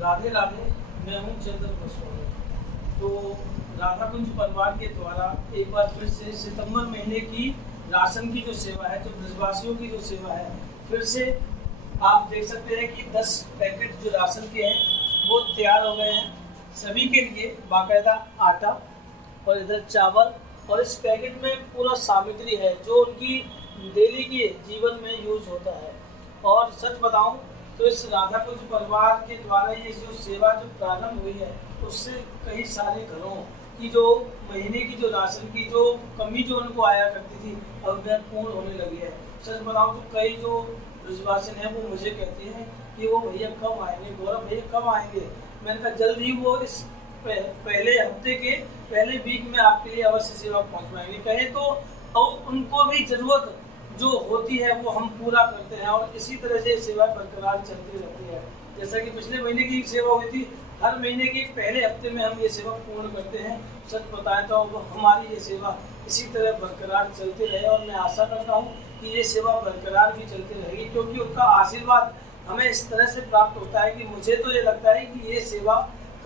राधे राधे। मैं हूँ चंद्र गोस्वामी। तो राधा कुंज परिवार के द्वारा एक बार फिर से सितंबर महीने की राशन की जो सेवा है, जो ब्रजवासियों की जो सेवा है, फिर से आप देख सकते हैं कि 10 पैकेट जो राशन के हैं वो तैयार हो गए हैं सभी के लिए। बाकायदा आटा और इधर चावल, और इस पैकेट में पूरा सामग्री है जो उनकी डेली के जीवन में यूज होता है। और सच बताऊं तो इस राधा कुंज परिवार के द्वारा ये जो सेवा जो प्रारंभ हुई है, उससे कई सारे घरों की जो महीने की जो राशन की जो कमी जो उनको आया करती थी, अब वह पूर्ण होने लगी है। सच बताऊं तो कई जो ब्रजवासी हैं वो मुझे कहते हैं कि वो भैया कब आएंगे, गौरव भैया कब आएंगे। मैंने कहा जल्द ही वो इस पहले हफ्ते के पहले वीक में आपके लिए अवश्य सेवा पहुंचवाएंगे। कहे तो और उनको भी जरूरत जो होती है वो हम पूरा करते हैं, और इसी तरह से सेवा बरकरार चलती रहती है। जैसा कि पिछले महीने की सेवा हुई थी, हर महीने के पहले हफ्ते में हम ये सेवा पूर्ण करते हैं। सच बताएं तो हमारी ये सेवा इसी तरह बरकरार चलती रहे, और मैं आशा करता हूँ कि ये सेवा बरकरार भी चलती रहेगी, क्योंकि उनका आशीर्वाद हमें इस तरह से प्राप्त होता है कि मुझे तो ये लगता है कि ये सेवा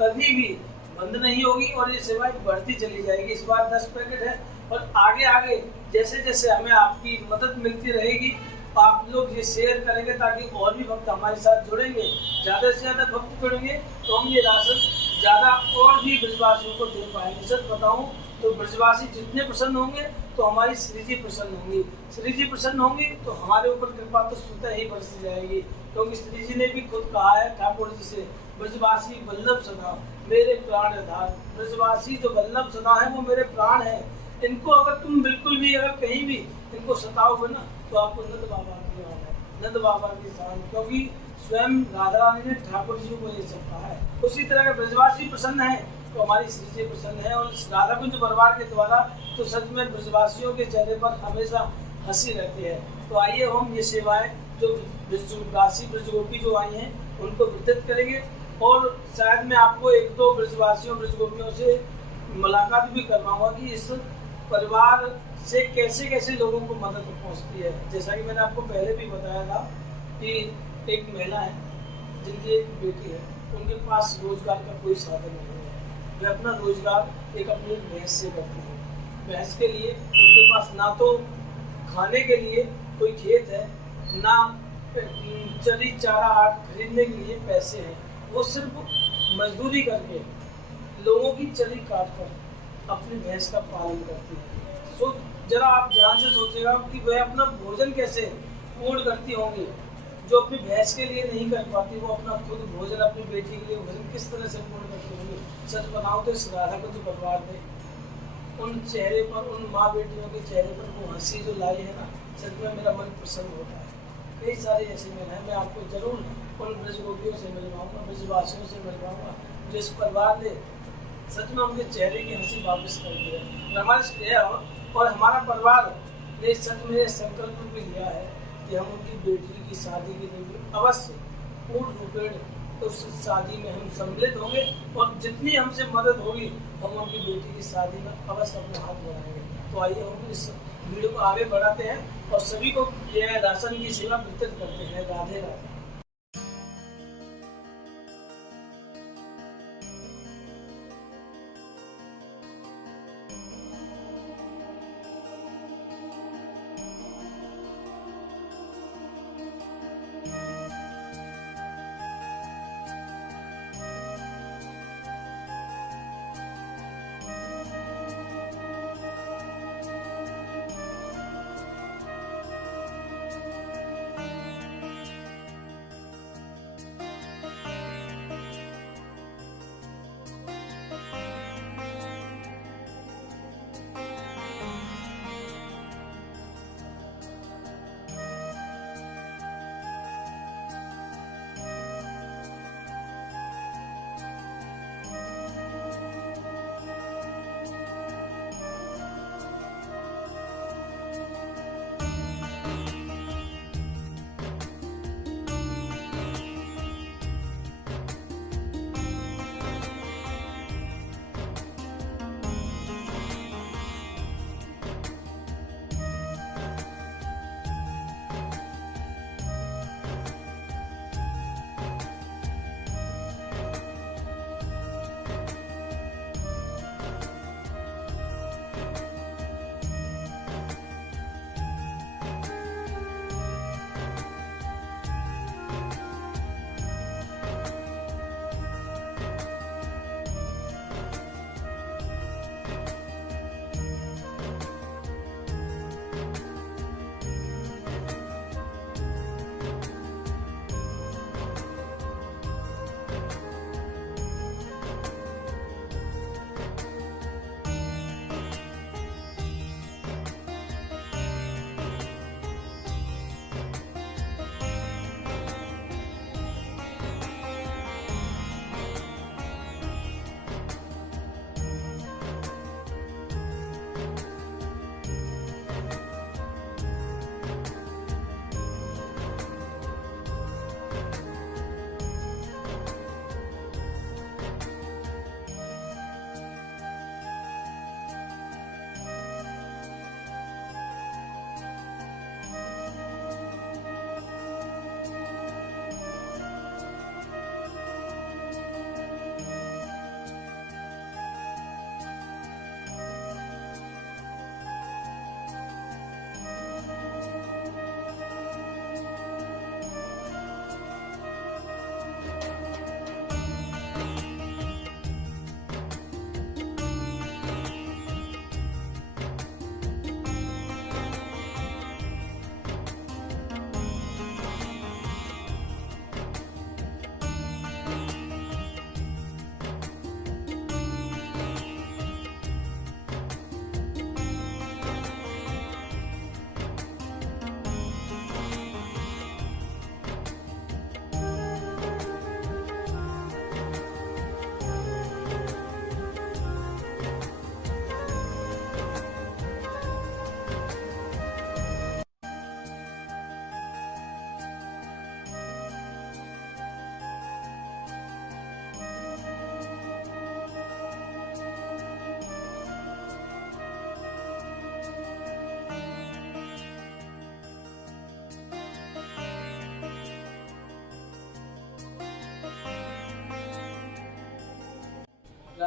कभी भी बंद नहीं होगी और ये सेवा बढ़ती चली जाएगी। इस बार 10 पैकेट है, और आगे आगे जैसे जैसे हमें आपकी मदद मिलती रहेगी, आप लोग ये शेयर करेंगे ताकि और भी भक्त हमारे साथ जुड़ेंगे, ज़्यादा से ज़्यादा भक्त जुड़ेंगे तो हम ये राशन ज़्यादा और भी ब्रजवासियों को दे पाएंगे। सच बताऊँ तो ब्रजवासी जितने प्रसन्न होंगे तो हमारी श्री जी प्रसन्न होंगी, श्री जी प्रसन्न होंगी तो हमारे ऊपर कृपा तो स्वतः ही बरसी जाएगी। क्योंकि श्री जी ने भी खुद कहा है ठाकुर जी से, ब्रजवासी वल्लभ सदा मेरे प्राण आधार। ब्रजवासी जो वल्लभ सदा है वो मेरे प्राण है। इनको अगर तुम बिल्कुल भी अगर कहीं भी इनको सताओगे ना तो आपको नंद बाबा की याद है, नंद बाबा की शान, क्योंकि स्वयं राधा रानी ने ठाकुर जी को ये सब कहा है। उसी तरह के ब्रजवासी प्रसन्न है तो हमारी श्री जी प्रसन्न है, और राधा कुंज परिवार के द्वारा तो सच में ब्रजवासियों के चेहरे पर हमेशा हंसी रहती है। तो आइए हम ये सेवाएं जो ब्रजवासी ब्रजगोपी जो आई हैं उनको वितरित करेंगे, और शायद मैं आपको एक दो ब्रजवासियों ब्रजगोपियों से मुलाकात भी करवाऊंगा कि इस परिवार से कैसे कैसे लोगों को मदद पहुंचती है। जैसा कि मैंने आपको पहले भी बताया था कि एक महिला है जिनकी एक बेटी है, उनके पास रोजगार का कोई साधन नहीं है। वे अपना रोजगार एक अपनी भैंस से करती है। भैंस के लिए उनके पास ना तो खाने के लिए कोई खेत है, ना चरी चारा खरीदने के लिए पैसे हैं। वो सिर्फ मजदूरी करके लोगों की चरी काट कर अपनी भैंस का पालन करती है। सो जरा आप ध्यान से सोचेगा कि वह अपना भोजन कैसे पूर्ण करती होंगी, जो अपनी भैंस के लिए नहीं कर पाती, वो अपना खुद भोजन अपनी बेटी के लिए भोजन किस तरह से पूर्ण करती होंगी। सच बताऊं तो इस राधा कुंज परिवार ने उन चेहरे पर, उन माँ बेटियों के चेहरे पर वो हंसी जो लाई है ना, सच में मेरा मन प्रसन्न होता है। कई सारे ऐसे मेल हैं, मैं आपको जरूर उन ब्रजगोपियों से मिलवाऊंगा, ब्रजवासियों से मिलवाऊंगा जो इस परिवार ने सच में उनके चेहरे की हंसी वापस कर दी है। और हमारा परिवार ने सच में संकल्प भी लिया है कि हम उनकी बेटी की शादी के लिए अवश्य पूर्ण रूपेण उस शादी में हम सम्मिलित होंगे, और जितनी हमसे मदद होगी हम उनकी बेटी की शादी में अवश्य अपने हाथ बढ़ाएंगे। तो आइए हम इस वीडियो को आगे बढ़ाते हैं और सभी को यह राशन की सेवा वितरित करते हैं। राधे राधे।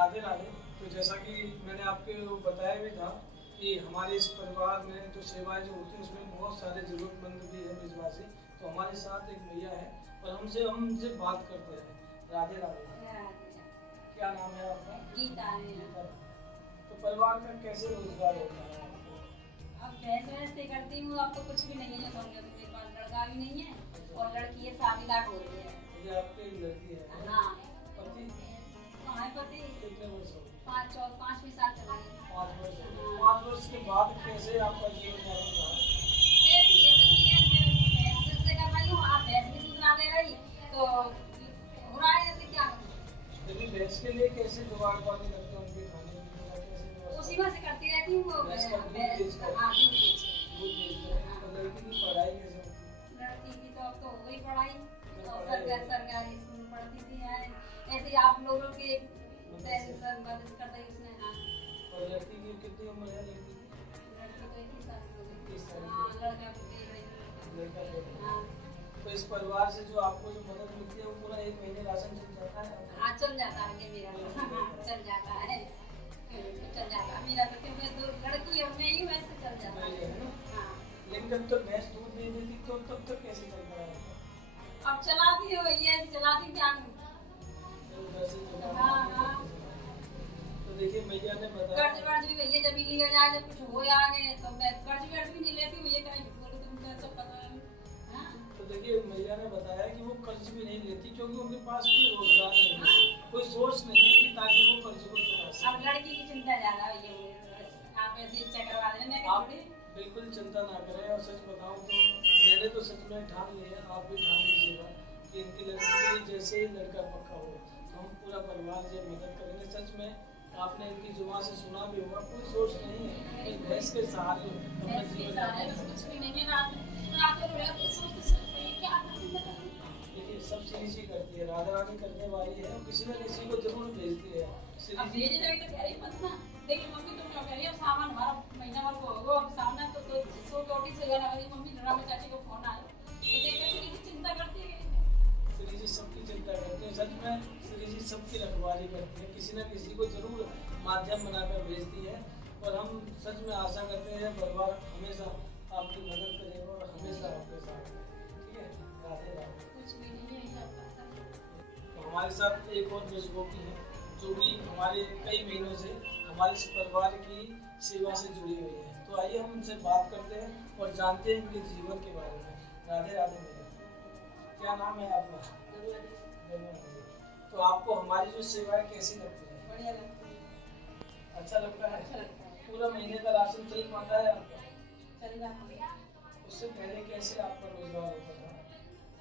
राधे राधे। तो जैसा कि मैंने आपको बताया भी था कि हमारे इस परिवार में जो सेवाएं जो होती हैं उसमें बहुत सारे ज़रूरतमंद भी हैं ब्रिजवासी। तो हमारे साथ एक भैया है और हमसे बात करते हैं। राधे राधे। क्या नाम है आपका? गीता। तो परिवार का कैसे रोजगार होता है आपको? अब वैसे करती हूँ, अब तो कुछ भी नहीं है, समझो तो मेरे पास लड़का भी नहीं है और लड़की है, शादी लाख हो रही है। मुझे आपकी लड़की है? हाँ। पति? हाँ, पति कितने वर्ष हो गए? 5 साल चला गया। 5 वर्ष। 5 वर्ष के बाद कैसे आपका जीवन यापन रहा? ऐसी भैंस से कर रही हूँ, आप भैंस भी दूध ना दे रही तो हो रहा है, ऐसे क्या करूँ? लेकिन भैंस के लिए कैसे जुगाड़ पानी करते हैं, उनके खाने पीने का कैसे व्यवस्था? उसी में से करती रहती हूँ। भैंस का दूध बेचकर? हाँ, दूध बेचकर। दूध बेचकर। तो लड़की की पढ़ाई कैसे होती है? लड़की की तो अब तो हो गई पढ़ाई और सरकारी स्कूल में पढ़ती थी। ऐसे ही आप लोगों के मदद करते हैं उसने। हाँ। और लड़की की कितनी उम्र है? लड़की की? लड़की तो 21 साल की हो गई। 21 साल की। हाँ, लड़का को दे रही। लड़का दे रही। हाँ। तो इस परिवार से जो आपको जो मदद मिलती है वो पूरा 1 महीने राशन चल जाता है आपका? हाँ, चल जाता है मेरा। चल जाता है, चल जाता है मेरा, तो क्योंकि दो लड़की है मैं ही वैसे चल जाता है। हाँ। लेकिन जब तक भैंस दूध नहीं देती तो तब तक कैसे चलता है? अब चलाती हो, ये चलाती क्या हूँ। हाँ, हाँ। तो देखिए मैया ने बताया कर्ज वर्ज भी भैया जब भी लिया जाए, जब कुछ हो जाए तो मैं कर्ज वर्ज भी नहीं लेती हूँ। ये कहीं बोलो तुमको सब पता है। हाँ। तो देखिए मैया ने बताया कि वो कर्ज भी नहीं लेती क्योंकि उनके पास कोई रोजगार नहीं है, कोई सोर्स नहीं है कि ताकि वो कर्ज को चुका सके। अब लड़की की चिंता ज्यादा है, ये आप ऐसे इच्छा करवा देना कि आप बिल्कुल चिंता ना करें। और सच बताऊं तो मैंने तो सच में ठान लिया, आप भी ठान लीजिएगा कि इनकी लड़की के जैसे ही लड़का पक्का हो तो हम पूरा परिवार से मदद करेंगे। सच में आपने इनकी जुबान से सुना भी होगा, कोई सोर्स नहीं है, एक भैंस के सहारे अपना जीवन कुछ भी नहीं है। देखिए सब श्री जी करती है, राधा रानी करने वाली है, किसी न किसी को जरूर भेजती है। अब भेज जाए तो कह रही मत ना, देखिए मम्मी तुम क्या कह रही हो, सामान हमारा महीना भर को होगा, अब सामने तो 100 रोटी से गया मेरी मम्मी लड़ा में चाची को फोन आया तो देखते श्री जी चिंता करती है। श्री जी सबकी चिंता करते हैं, सच में श्री जी सबकी रखवाली करती है, किसी न किसी को जरूर माध्यम बनाकर भेजती है। और हम सच में आशा करते हैं परिवार हमेशा आपकी मदद करेगा और हमेशा आपके साथ है। ठीक है, राधे राधे। कुछ भी नहीं है। तो हमारे साथ एक और ब्रजगोपी है जो कि हमारे कई महीनों से हमारे इस परिवार की सेवा से जुड़ी हुई है। तो आइए हम उनसे बात करते हैं और जानते हैं इनके जीवन के बारे में। राधे राधे भैया, क्या नाम है आपका? तो आपको हमारी जो सेवा है कैसी लगती है? बढ़िया लगती है। अच्छा लगता है? अच्छा लगता है। पूरा महीने का राशन चल पाता है आपका? चल जाता है। उससे पहले कैसे आपका रोजगार होता था?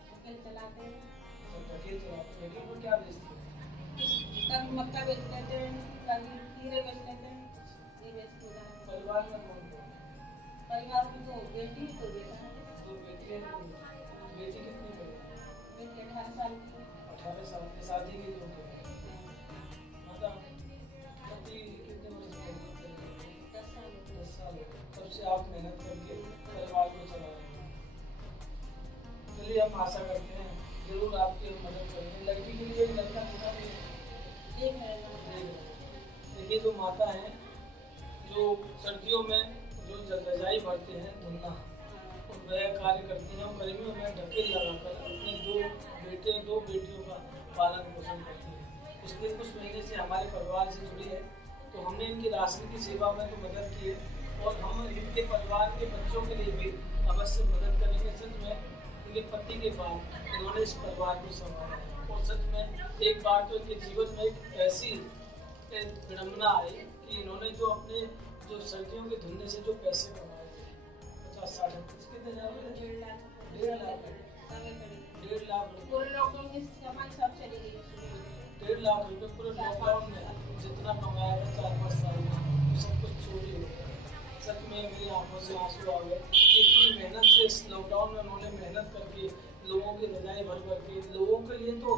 होटल चलाते हैं। तो ढकेल चलाते, ढकेल को क्या बेचते हैं? कभी मक्का बेच लेते हैं, कभी खीरे बेच लेते हैं, ये बेच के जाते हैं। परिवार में कौन कौन है? परिवार में तो बेटी तो बेटा है। दो बेटी है। बेटी कितनी बड़ी है? बेटी 18 साल की है। 18 साल की शादी की जो है। मतलब पति कितने वर्ष के? 10 साल। 10 साल हो गए। तब से आप मेहनत करके परिवार को चला रहे हैं। चलिए हम आशा करते हैं जरूर आपकी मदद करेंगे। लड़की के लिए लड़का होगा भी एक है। देखिए जो माता है जो सर्दियों में जो रजाई भरते हैं धुलना और वह कार्य करती हैं, और गर्मियों में ढकेल लगाकर अपने 2 बेटियों का पालन पोषण करती है। पिछले कुछ महीने से हमारे परिवार से जुड़ी है, तो हमने इनकी राशन की सेवा में तो मदद की है और हम इनके परिवार के बच्चों के लिए भी अवश्य मदद करेंगे। सच में इनके पति के बाद इन्होंने इस परिवार को संभाला है और सच में एक बार तो इनके जीवन में एक ऐसी विडम्बना आई कि इन्होंने जो अपने जो सर्दियों के धुलने से जो पैसे कमाए थे 50-60 कितने हजार 1.5 लाख पूरे लॉकडाउन में सामान सब चली गई। 1.5 लाख रुपए पूरे लॉकडाउन में जितना कमाया था 4-5 साल में वो सब कुछ चोरी हो गया। सच में मेरी आंखों से आंसू आ गए कि इतनी मेहनत से इस लॉकडाउन में उन्होंने मेहनत करके लोगों की रजाई भर भर के लोगों के लिए तो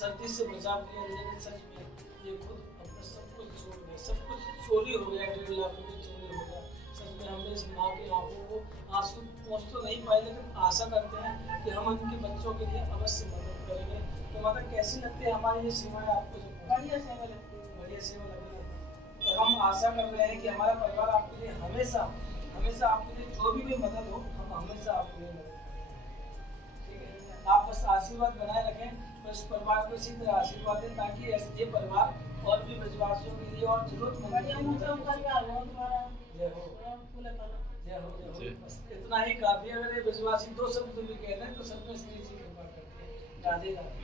सर्दी से बचाव किया, लेकिन सच में ये खुद अपना सब कुछ छोड़ गए, सब कुछ चोरी हो गया। 1.5 लाख रुपये चोरी हो गया। सच में हमने इस माँ की आंखों को आंसू पहुँच तो नहीं पाए, लेकिन आशा करते हैं कि हम उनके बच्चों के लिए अवश्य मदद करेंगे। तो माता कैसी लगती है हमारी ये सेवाएं आपको? बढ़िया सेवा लगती है। ये सेवा लगी है। और हम आशा कर रहे हैं कि हमारा परिवार आपके लिए हमेशा हमेशा आपके लिए जो भी मदद हो, हम हमेशा आपके लिए मदद करें। ठीक है, आप बस आशीर्वाद बनाए रखें, बस परिवार को इसी तरह आशीर्वाद दें ताकि ये परिवार और भी ब्रजवासियों के लिए और जरूरतमंद जय हो जय हो जय हो। बस इतना ही काफी है। अगर ये ब्रजवासी दो शब्द भी कह दें तो सब में श्री जी कृपा करते हैं। राधे राधे।